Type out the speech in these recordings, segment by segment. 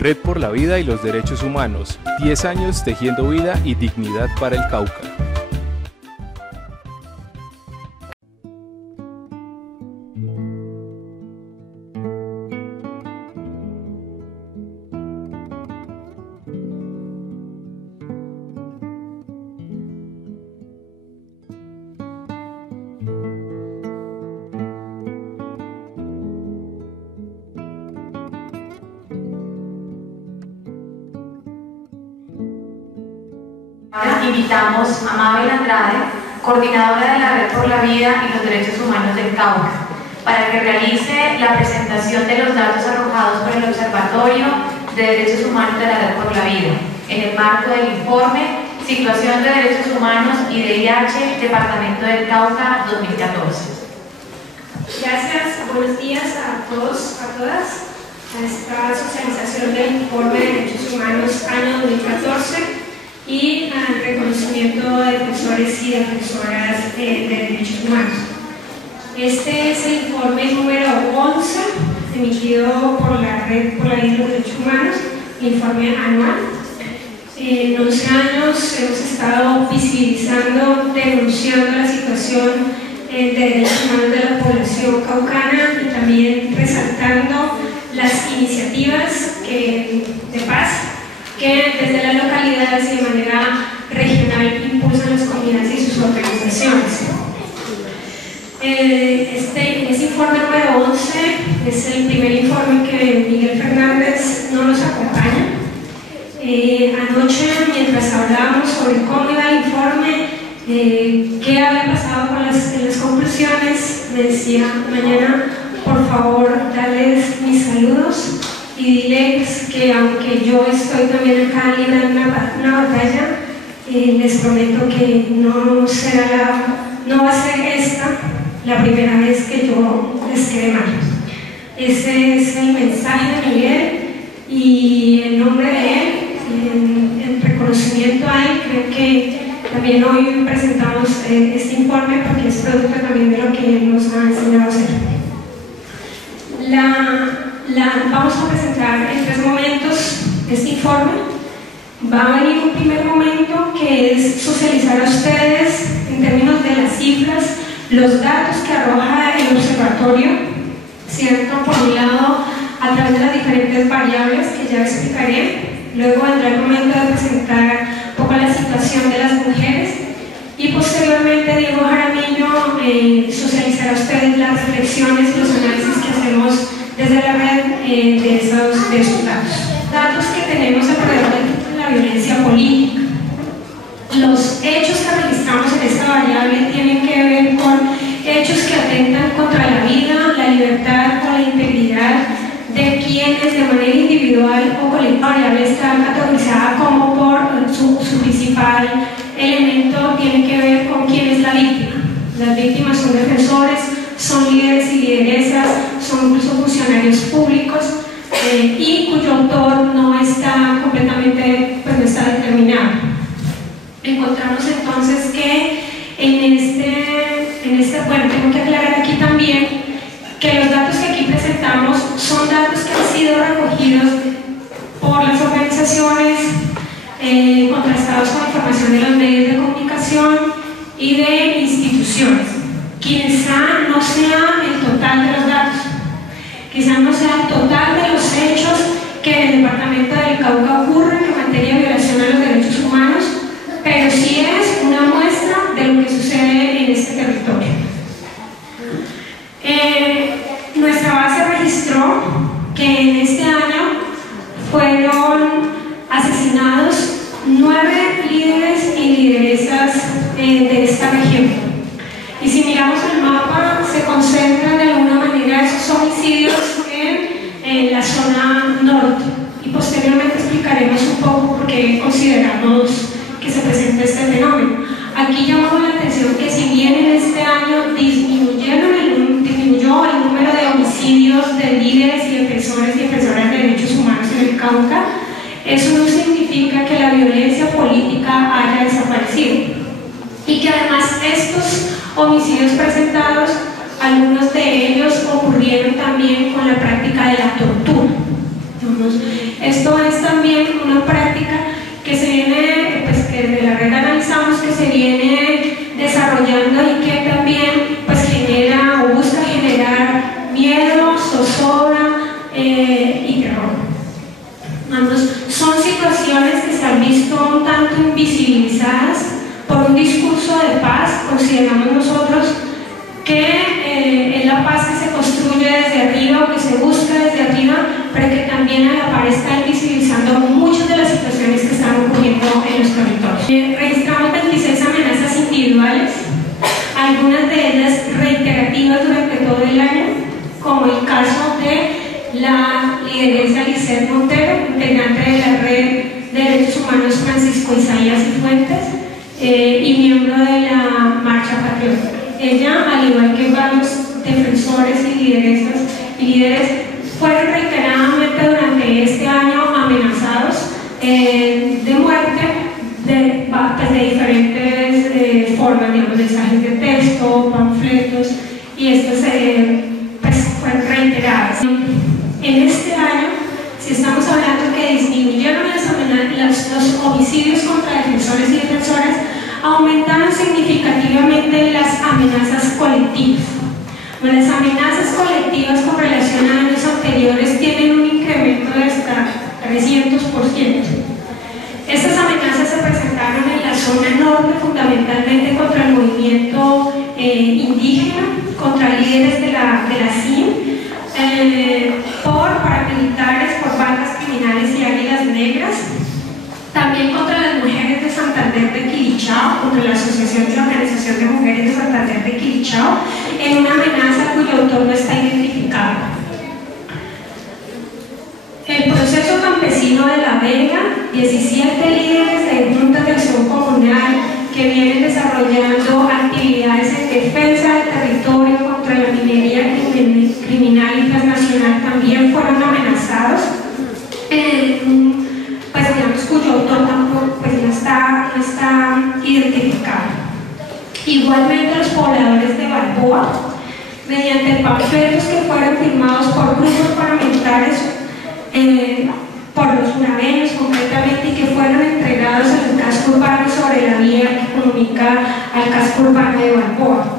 Red por la Vida y los Derechos Humanos, 10 años tejiendo vida y dignidad para el Cauca. Ahora invitamos a Mabel Andrade, coordinadora de la Red por la Vida y los Derechos Humanos del Cauca, para que realice la presentación de los datos arrojados por el Observatorio de Derechos Humanos de la Red por la Vida, en el marco del informe Situación de Derechos Humanos y VIH, Departamento del Cauca 2014. Gracias, buenos días a todos, a todas, a esta socialización del informe de Derechos Humanos año 2014 y al reconocimiento de defensores y defensoras de derechos humanos. Este es el informe número 11 emitido por la Red por la Vida y los Derechos Humanos, el informe anual. En 11 años hemos estado visibilizando, denunciando la situación de derechos humanos de la población caucana y también resaltando las iniciativas de paz que desde las localidades y de manera regional impulsan las comunidades y sus organizaciones. Ese informe número 11 es el primer informe que Miguel Fernández no nos acompaña. Anoche, mientras hablábamos sobre cómo iba el informe, qué había pasado con las conclusiones, me decía: mañana, por favor, darles mis saludos y diles que aunque yo estoy también acá librando una batalla, les prometo que no va a ser esta la primera vez que yo les quede mal. Ese es el mensaje de Miguel y en nombre de él, en reconocimiento a él, creo que también hoy presentamos este informe porque es producto también de lo que él nos ha enseñado a hacer. Vamos a presentar en 3 momentos este informe. Va a venir un primer momento que es socializar a ustedes en términos de las cifras, los datos que arroja el observatorio, ¿cierto? Por un lado, a través de las diferentes variables que ya explicaré. Luego vendrá el momento de presentar un poco la situación de las mujeres y posteriormente Diego Jaramillo socializará a ustedes las reflexiones y los análisis que hacemos desde la red de esos datos. Datos que tenemos alrededor de la violencia política. Los hechos que registramos en esta variable tienen que ver con hechos que atentan contra la vida, la libertad o la integridad de quienes de manera individual o colectiva. La variable está categorizada como por su principal elemento tiene que ver con quién es la víctima. Las víctimas son defensores, son líderes y lideresas, son incluso funcionarios públicos y cuyo autor no está completamente, pues no está determinado. Encontramos entonces que bueno, tengo que aclarar aquí también que los datos que aquí presentamos son datos que han sido recogidos por las organizaciones, contrastados con información de los medios de comunicación y de instituciones. Quizá no sea el total de los datos, quizá no sea el total de los hechos que en el departamento del Cauca ocurren en materia de violación a los derechos humanos, pero sí es una muestra de lo que sucede en este territorio. Nuestra base registró que en este año fueron asesinados 9 líderes y lideresas de esta región. Y si miramos el mapa, se concentran de alguna manera esos homicidios en la zona norte. Y posteriormente explicaremos un poco por qué consideramos que se presenta este fenómeno. Aquí llamamos la atención que si bien en este año disminuyó el número de homicidios de líderes y defensores y defensoras de derechos humanos en el Cauca, eso no significa que la violencia política haya desaparecido. Y que además estos homicidios presentados, algunos de ellos ocurrieron también con la práctica de la tortura. Esto es también una práctica que se viene, pues que de la red analizamos que se viene desarrollando y que también pues genera o busca generar miedo, zozobra y terror. Son situaciones que se han visto un tanto invisibilizadas por un discurso de paz. Consideramos nosotros que es la paz que se construye desde arriba o que se busca desde arriba, pero que también a la par está invisibilizando muchas de las situaciones que están ocurriendo en los territorios. Registramos 26 amenazas individuales, algunas de ellas reiterativas durante todo el año, como el caso de la lideresa Lisette Montero, integrante de la Red de Derechos Humanos Francisco Isaías Cifuentes y miembro de la Marcha Patriótica. Ella, al igual que varios defensores y líderes, fueron reiteradamente durante este año amenazados de muerte de diferentes formas, digamos, mensajes de texto, panfletos, y estas pues, fueron reiteradas. En este año, si estamos hablando que disminuyeron los homicidios contra defensores y defensoras, aumentaron significativamente las amenazas colectivas. Las amenazas colectivas con relación a años anteriores tienen un incremento de hasta 300%. Estas amenazas se presentaron en la zona norte, fundamentalmente contra el movimiento indígena, contra líderes de la CIN, por paramilitares, por bandas criminales y águilas negras, también contra las mujeres de Santander de Quilichao, contra la Asociación de la Organización de Mujeres de Santander de Quilichao, en una amenaza cuyo autor no está identificado. El proceso campesino de La Vega, 17 líderes de juntas de acción comunal que vienen desarrollando actividades en defensa del territorio contra la minería criminal y transnacional también fueron amenazados. Pues digamos cuyo autor tampoco pues, no está identificado. Igualmente los pobladores de Balboa, mediante panfletos que fueron firmados por grupos paramilitares, por los urabeños concretamente, y que fueron entregados al casco urbano sobre la vía que comunica al casco urbano de Balboa.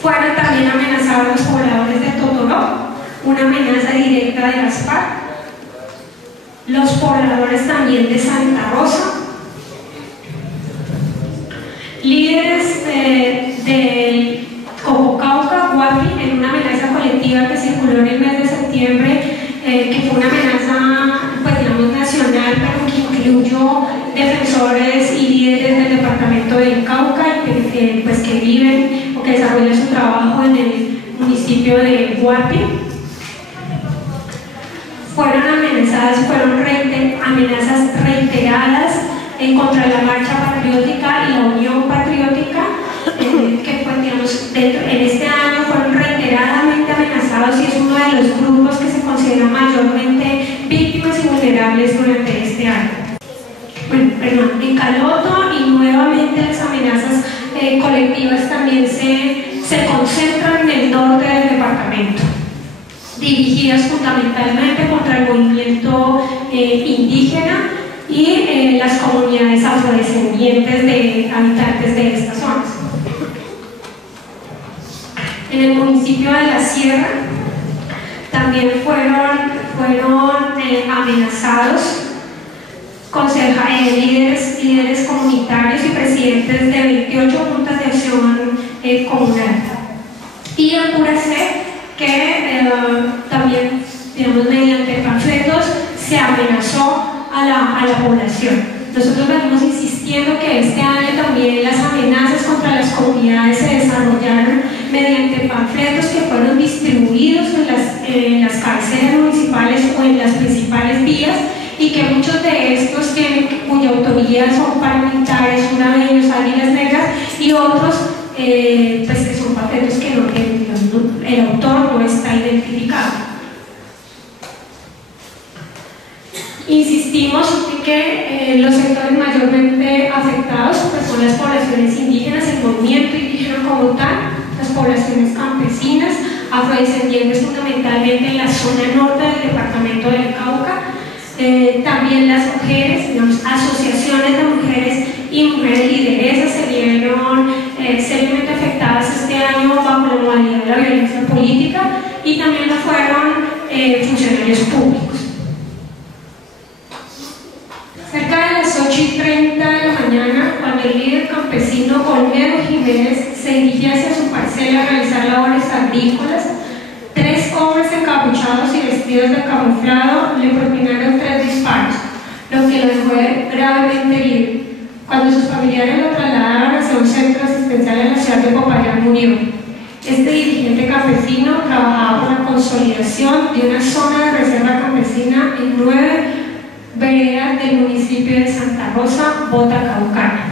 Fueron también amenazados los pobladores de Totoró, una amenaza directa de las FARC. Los pobladores también de Santa Rosa, líderes de Cococauca, Guapi, en una amenaza colectiva que circuló en el mes de septiembre, que fue una amenaza, pues digamos, nacional, pero que incluyó defensores y líderes del departamento del Cauca, pues, que viven o que desarrollan su trabajo en el municipio de Guapi. Fueron amenazas reiteradas contra la Marcha Patriótica y la Unión Patriótica, que pues, digamos, en este año fueron reiteradamente amenazados y es uno de los grupos que se consideran mayormente víctimas y vulnerables durante este año. Bueno, perdón, en Caloto y nuevamente las amenazas colectivas también se concentran en el norte del departamento, dirigidas fundamentalmente contra el movimiento indígena y las comunidades afrodescendientes de habitantes de estas zonas. En el municipio de La Sierra también fueron amenazados líderes comunitarios y presidentes de 28 juntas de acción comunal. Y en Puracé, que también, digamos, mediante panfletos se amenazó a la población. Nosotros venimos insistiendo que este año también las amenazas contra las comunidades se desarrollaron mediante panfletos que fueron distribuidos en las cabeceras municipales o en las principales vías, y que muchos de estos cuya autoría son paramilitares, urabeños, águilas negras, y otros pues que son panfletos que el autor no está identificado. Insistimos en que los sectores mayormente afectados pues, son las poblaciones indígenas, el movimiento indígena como tal, las poblaciones campesinas, afrodescendientes fundamentalmente en la zona norte del departamento del Cauca. También las mujeres, digamos, asociaciones de mujeres y mujeres lideresas se vieron seriamente afectadas este año bajo la modalidad de la violencia política, y también lo fueron funcionarios públicos. Cerca de las 8:30 de la mañana, cuando el líder campesino Olmedo Jiménez se dirigía hacia su parcela a realizar labores agrícolas, 3 hombres encapuchados y vestidos de camuflado le propinaron 3 disparos, lo que lo dejó gravemente herido. Cuando sus familiares lo trasladaron hacia un centro asistencial en la ciudad de Popayán, murió. Este dirigente campesino trabajaba por la consolidación de una zona de reserva campesina en 9 veredas del municipio de Santa Rosa, Botacabucana.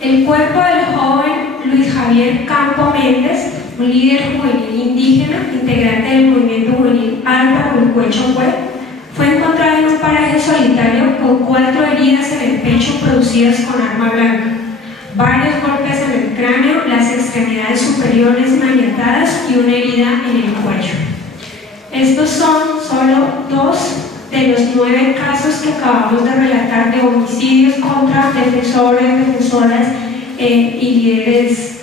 El cuerpo del joven Luis Javier Campo Méndez, un líder juvenil indígena, integrante del movimiento juvenil Álvaro Urcuecho-Hue, fue encontrado en un paraje solitario con 4 heridas en el pecho producidas con arma blanca, varios golpes en el cráneo, las extremidades superiores maniatadas y una herida en el cuello. Estos son solo 2 de los 9 casos que acabamos de relatar de homicidios contra defensores, defensoras y líderes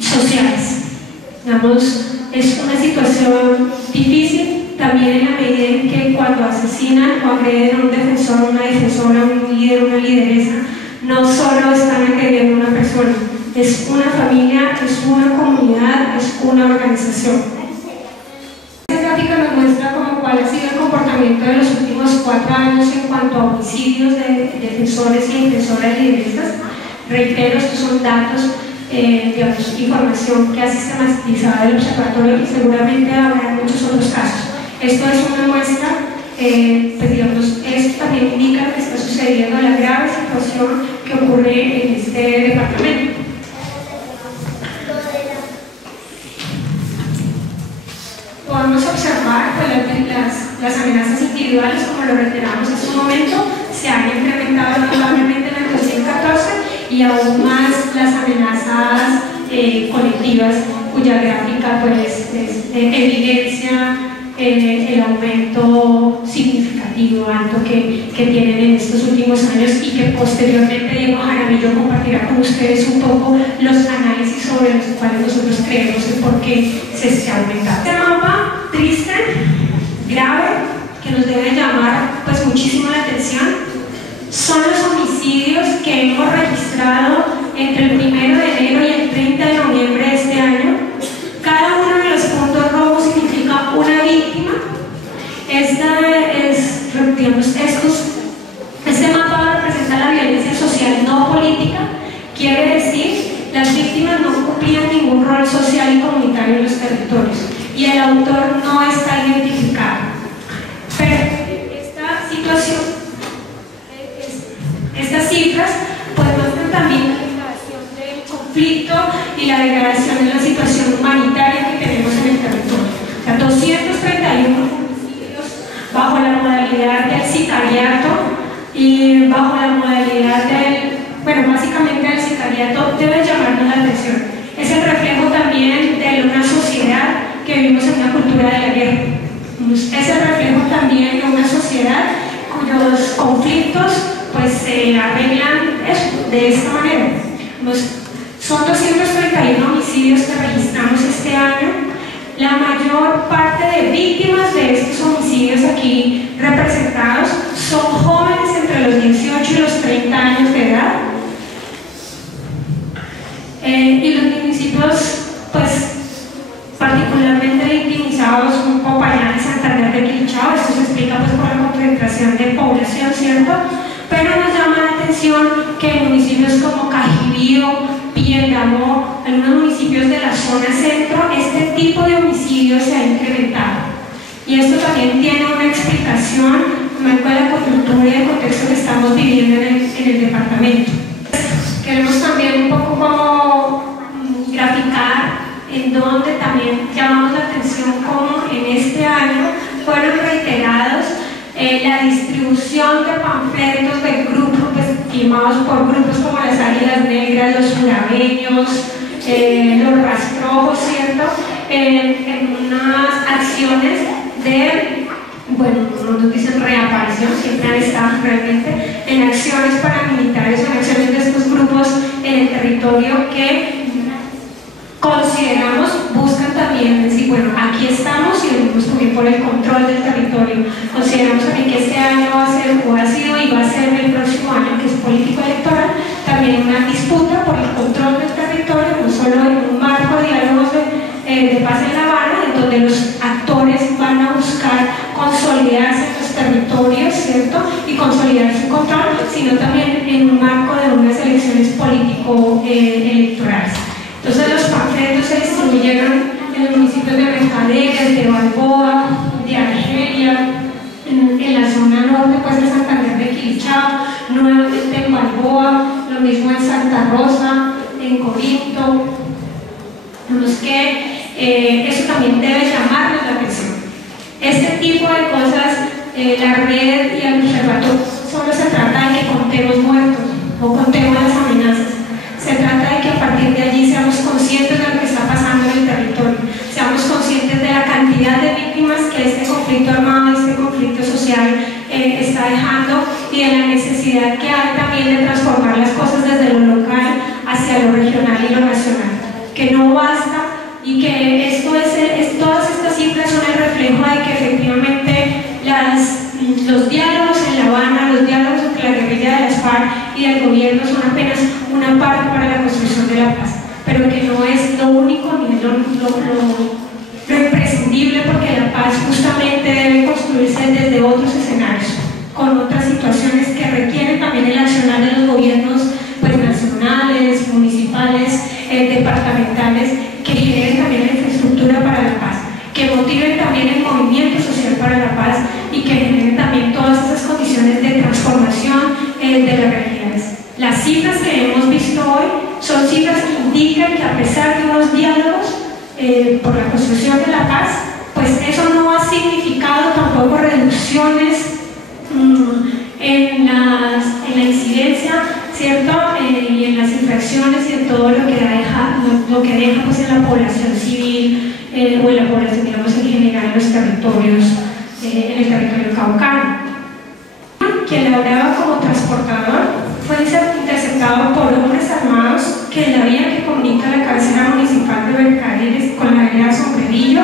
sociales. Digamos, es una situación difícil también en la medida en que cuando asesinan o agreden a un defensor, una defensora, un líder, una lideresa, no solo están agrediendo a una persona, es una familia, es una comunidad, es una organización. Nos muestra como cuál ha sido el comportamiento de los últimos 4 años en cuanto a homicidios de defensores y defensoras lideresas. Reitero, estos son datos, digamos, información que ha sistematizado el observatorio y seguramente habrá muchos otros casos. Esto es una muestra, pues digamos, esto también indica que está sucediendo la grave situación que ocurre en este departamento. Podemos observar que las amenazas individuales, como lo reiteramos hace un momento, se han incrementado notablemente en el 2014, y aún más las amenazas colectivas, cuya gráfica pues, evidencia el aumento significativo, alto que tienen en estos últimos años, y que posteriormente Diego Jaramillo compartirá con ustedes un poco los análisis sobre los cuales nosotros creemos el por qué se está aumentando. Este mapa triste, grave, que nos debe llamar pues muchísimo la atención, son los homicidios que hemos registrado entre el 1 de enero y el 30 de noviembre de este año. Cada uno de los puntos rojos significa una víctima. Este mapa representa la violencia social no política, quiere decir las víctimas no cumplían ningún rol social y comunitario en los territorios, y el autor no está identificado. Pero esta situación, estas cifras, pues muestran también la degradación del conflicto y la degradación de la situación humanitaria que tenemos en el territorio. O sea, 231 homicidios bajo la modalidad del sicariato y bajo la modalidad del, bueno, básicamente el sicariato debe llamarnos la atención. Es el reflejo también de una sociedad que vivimos en una cultura de la guerra. Es el reflejo también de una sociedad cuyos conflictos pues se arreglan de esta manera. Son 231 homicidios que registramos este año. La mayor parte de víctimas de estos homicidios aquí representados son jóvenes entre los 18 y los 30 años de edad. Y los municipios, pues, particularmente victimizados son Popayán y Santander de Quilichao. Esto se explica pues por la concentración de población, ¿cierto? Pero nos llama la atención que en municipios como Cajibío, Piendamó, algunos municipios de la zona centro, este tipo de homicidios se ha incrementado. Y esto también tiene una explicación en el marco de la coyuntura y el contexto que estamos viviendo en el departamento. Queremos también un poco como graficar en donde también llamamos la atención cómo en este año fueron reiterados la distribución de panfletos del grupo legitimados por grupos como las Águilas Negras, los Jurabeños, los Rastrojos, ¿cierto? En unas acciones de, bueno, no nos dicen reaparición, siempre han estado realmente en acciones paramilitares o en acciones de estos grupos en el territorio que consideramos, buscan también decir, bueno, aquí estamos y venimos también por el control del territorio. Consideramos también que este año va a ser, o ha sido y va a ser el próximo año, que es político electoral, también una disputa por el control del territorio, no solo en un marco de diálogos de paz en La Habana, en donde los actores van a buscar consolidarse en los territorios, ¿cierto? Y consolidar su control, sino también en un marco de unas elecciones político-electorales. Entonces los panfletos se distribuyeron en los municipios de Mercaderes, de Balboa, de Argelia, en la zona norte pues, de Santander de Quilichao, nuevamente en Balboa, lo mismo en Santa Rosa, en Corinto. Vemos que eso también debe llamarnos la atención. Este tipo de cosas, la red y el observatorio, solo se trata de que contemos muertos o contemos las amenazas. Se trata de que a partir de allí seamos conscientes de lo que está pasando en el territorio, seamos conscientes de la cantidad de víctimas que este conflicto armado, este conflicto social está dejando y de la necesidad que hay también de transformar las cosas desde lo local hacia lo regional y lo nacional. Que no basta y que todas estas cifras son el reflejo de que efectivamente los diálogos en La Habana, los diálogos entre la guerrilla de las FARC y del gobierno son apenas una parte para la construcción de la paz, pero que no es lo único ni lo imprescindible, porque la paz justamente debe construirse desde otros escenarios, con otras situaciones que requieren también el accionar de los gobiernos pues, nacionales, municipales, departamentales, que generen también la infraestructura para la paz, que motiven también el movimiento social para la paz y que generen también todas esas condiciones de transformación de las realidades. Las cifras que hemos visto hoy son cifras que indican que a pesar de unos diálogos por la construcción de la paz, pues eso no ha significado tampoco reducciones en la incidencia, ¿cierto? Y en las infracciones y en todo lo que deja pues, en la población civil o en la población, digamos, en general en los territorios, en el territorio caucano. Quien laboraba como transportador fue interceptado por hombres armados que en la vía que comunica la cabecera municipal de Mercaderes con la vereda Sombrerillo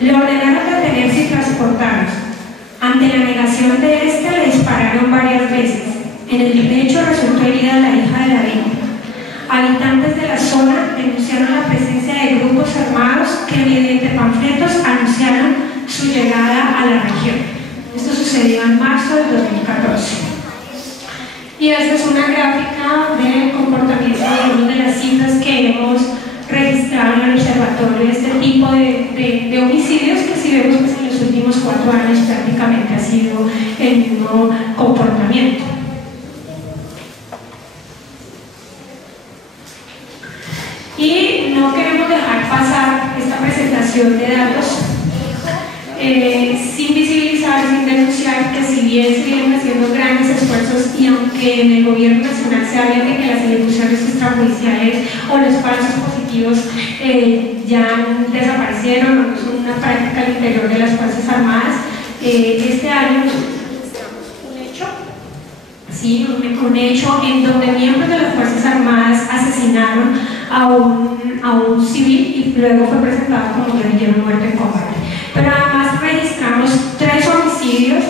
le ordenaron detenerse y transportarlos. Ante la negación de este, le dispararon varias veces. En el hecho resultó herida la hija de la víctima. Habitantes de la zona denunciaron la presencia de grupos armados que mediante panfletos anunciaron su llegada a la región. Esto sucedió en marzo del 2014. Y esta es una gráfica del comportamiento de las cifras que hemos registrado en el observatorio de este tipo de homicidios, que si vemos pues, en los últimos 4 años prácticamente ha sido el mismo comportamiento. Y no queremos dejar pasar esta presentación de datos sin visibilizar, sin denunciar que si bien se vienen haciendo grandes esfuerzos y aunque en el gobierno nacional se habla de que las ejecuciones extrajudiciales o los falsos positivos ya desaparecieron o no son una práctica al interior de las Fuerzas Armadas, este año un hecho en donde miembros de las Fuerzas Armadas asesinaron a un civil y luego fue presentado como guerrillero muerto en combate. Pero además registramos 3 homicidios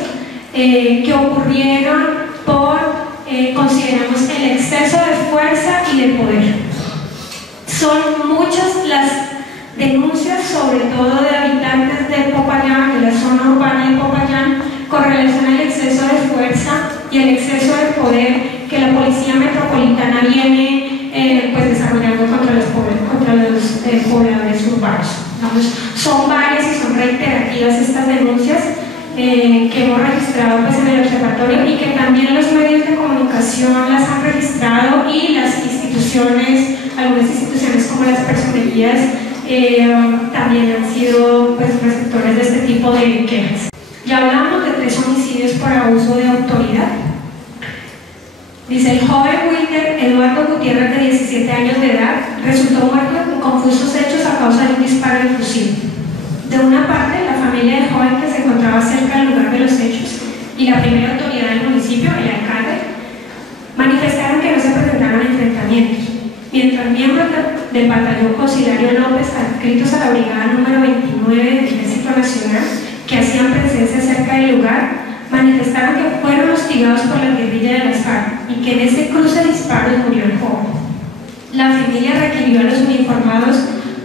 que ocurrieron por, consideramos, el exceso de fuerza y de poder. Son muchas las denuncias, sobre todo de habitantes de Popayán, de la zona urbana de Popayán, con relación al exceso de fuerza y el exceso de poder que la Policía Metropolitana viene pues, desarrollando contra los pobladores urbanos. Vamos, son varias y son reiterativas estas denuncias que hemos registrado pues, en el observatorio y que también los medios de comunicación las han registrado y las instituciones, algunas instituciones como las personerías también han sido pues, receptores de este tipo de quejas. Ya hablamos de 3 homicidios por abuso de autoridad. Dice: el joven Wilder Eduardo Gutiérrez, de 17 años de edad, resultó muerto en confusos hechos a causa de un disparo de fusil. De una parte, la familia del joven, que se encontraba cerca del lugar de los hechos, y la primera autoridad del municipio, el alcalde, manifestaron que no se presentaron enfrentamientos, mientras miembros del batallón Conciliario López, adscritos a la brigada número 29 del Ejército Nacional, que hacían presencia cerca del lugar, manifestaron que fueron hostigados por la guerrilla de las FARC y que en ese cruce de disparos murió el joven. La familia requirió a los uniformados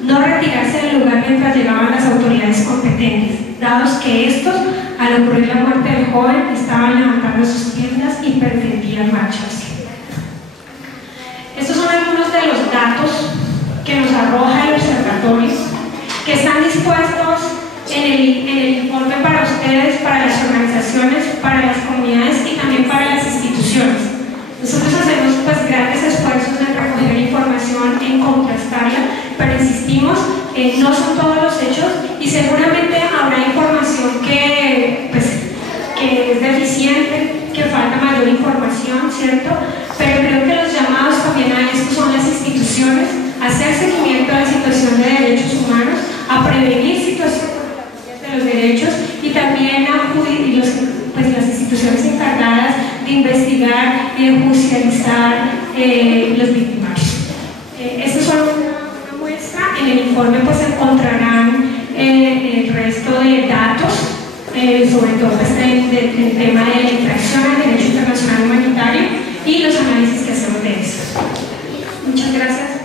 no retirarse del lugar mientras llegaban las autoridades competentes, dados que estos, al ocurrir la muerte del joven, estaban levantando sus tiendas y pretendían marcharse. Estos son algunos de los datos que nos arroja el observatorio, que están dispuestos en el informe para ustedes, para las organizaciones, para las comunidades y también para las instituciones. Nosotros hacemos pues grandes esfuerzos en recoger información, en contrastarla, pero insistimos, no son todos los hechos y seguramente habrá información que es deficiente, que falta mayor información, ¿cierto? Pero creo que los llamados también a esto son las instituciones, a hacer seguimiento a la situación de derechos humanos, a prevenir situaciones de los derechos y también a las instituciones encargadas de investigar y de judicializar los victimarios. Esta es solo una muestra. En el informe pues encontrarán el resto de datos, sobre todo el tema de la infracción al derecho internacional humanitario y los análisis que hacemos de eso. Muchas gracias.